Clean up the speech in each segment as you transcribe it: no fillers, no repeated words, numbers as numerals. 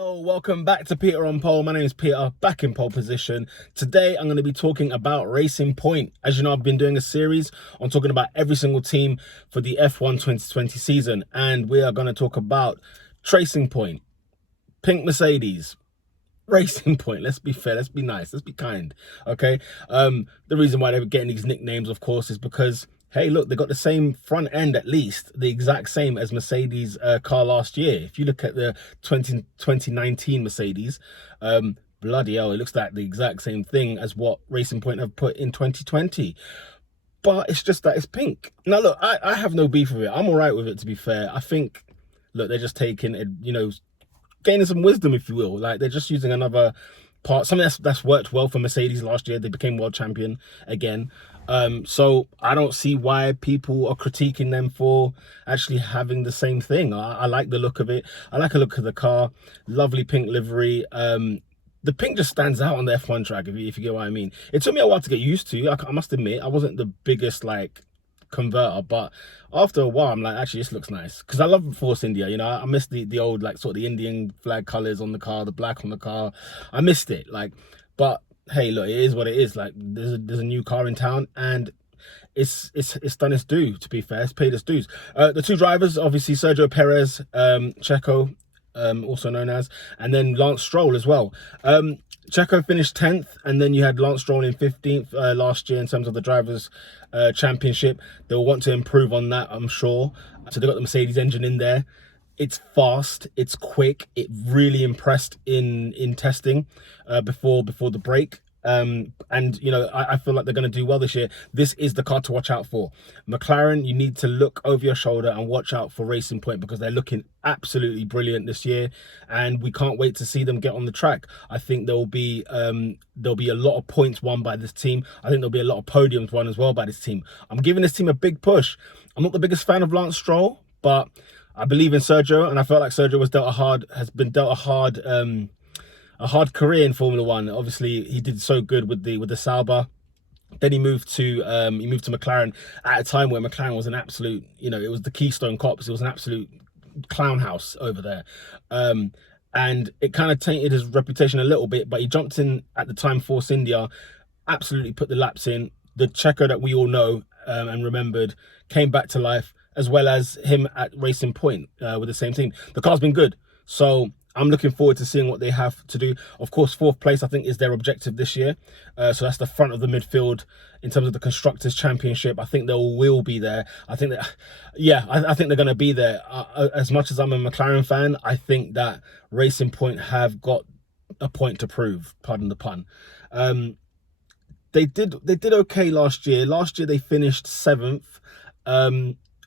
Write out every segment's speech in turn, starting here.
Hello, welcome back to Peter on Pole. My name is Peter, back in pole position. Today, I'm going to be talking about Racing Point. As you know, I've been doing a series on talking about every single team for the F1 2020 season. And we are going to talk about Racing Point, Pink Mercedes, Racing Point. Let's be fair, let's be nice, let's be kind, okay? The reason why they were getting these nicknames, of course, is because hey, look, they got the same front end, at least the exact same as Mercedes car last year. If you look at the 2019 Mercedes, bloody hell, it looks like the exact same thing as what Racing Point have put in 2020. But it's just that it's pink. Now, look, I have no beef with it. I'm all right with it, to be fair. I think, look, they're just taking it, you know, gaining some wisdom, if you will. Like, they're just using another part, something that's worked well for Mercedes last year. They became world champion again. So I don't see why people are critiquing them for actually having the same thing. I like the look of it. I like the look of the car. Lovely pink livery. The pink just stands out on the F1 track, if you get what I mean. It took me a while to get used to. I must admit, I wasn't the biggest like converter, but after a while I'm like, actually this looks nice, because I love Force India, you know. I miss the old like sort of the Indian flag colors on the car, the black on the car. I missed it, like, but hey, look, it is what it is. Like, there's a new car in town, and it's done its due, to be fair. It's paid its dues. The two drivers, obviously, Sergio Perez, Checo, also known as, and then Lance Stroll as well. Checo finished 10th, and then you had Lance Stroll in 15th last year in terms of the Drivers' Championship. They'll want to improve on that, I'm sure. So they've got the Mercedes engine in there. It's fast, it's quick. It really impressed in testing before the break. And you know, I feel like they're going to do well this year. This is the car to watch out for. McLaren, you need to look over your shoulder and watch out for Racing Point, because they're looking absolutely brilliant this year, and we can't wait to see them get on the track. I think there'll be a lot of points won by this team. I think there'll be a lot of podiums won as well by this team. I'm giving this team a big push. I'm not the biggest fan of Lance Stroll, but I believe in Sergio, and I felt like Sergio has been dealt a hard career in Formula One. Obviously, he did so good with the Sauber. Then he moved to McLaren at a time where McLaren was an absolute, you know, it was the Keystone Cops. It was an absolute clown house over there. And it kind of tainted his reputation a little bit, but he jumped in at the time Force India, absolutely put the laps in. The Checo that we all know and remembered came back to life, as well as him at Racing Point with the same team. The car's been good, so I'm looking forward to seeing what they have to do. Of course, 4th place, I think, is their objective this year. So that's the front of the midfield in terms of the Constructors' Championship. I think they will be there. I think that, yeah, I think they're going to be there. As much as I'm a McLaren fan, I think that Racing Point have got a point to prove, pardon the pun. They did okay last year. Last year, they finished 7th.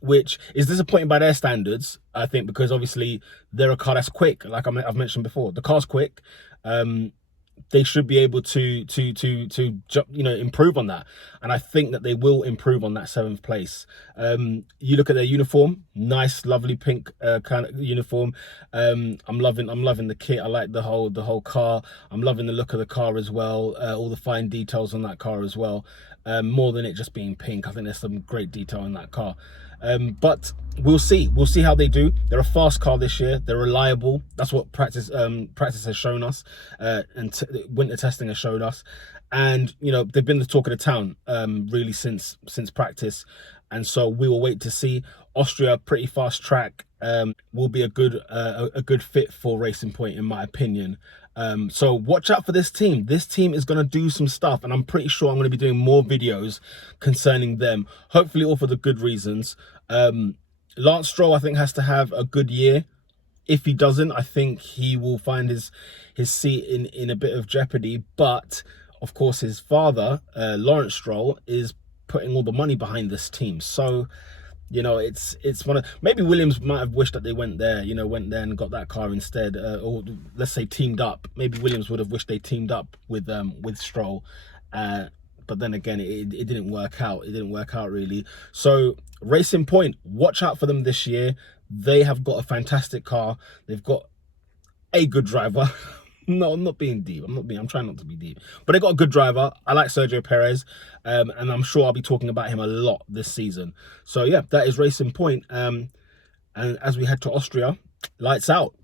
Which is disappointing by their standards, I think, because obviously they're a car that's quick, like I've mentioned before. The car's quick. They should be able to you know, improve on that, and I think that they will improve on that 7th place. You look at their uniform, nice, lovely pink kind of uniform. I'm loving the kit. I like the whole car. I'm loving the look of the car as well. All the fine details on that car as well. More than it just being pink, I think there's some great detail in that car. But we'll see how they do. They're a fast car this year. They're reliable. That's what practice has shown us, and winter testing has showed us. And you know, they've been the talk of the town really since practice, and so we will wait to see. Austria, pretty fast track, will be a good fit for Racing Point, in my opinion. So watch out for this team. This team is going to do some stuff, and I'm pretty sure I'm going to be doing more videos concerning them, hopefully all for the good reasons. Lance Stroll, I think, has to have a good year. If he doesn't, I think he will find his seat in a bit of jeopardy. But of course, his father, Lawrence Stroll, is putting all the money behind this team. So you know, it's one of, maybe Williams might have wished that they went there and got that car instead, or let's say teamed up. Maybe Williams would have wished they teamed up with Stroll, but then again, it didn't work out. It didn't work out really. So Racing Point, watch out for them this year. They have got a fantastic car. They've got a good driver. No, I'm not being deep. I'm trying not to be deep. But they got a good driver. I like Sergio Perez. And I'm sure I'll be talking about him a lot this season. So yeah, that is Racing Point. And as we head to Austria, lights out.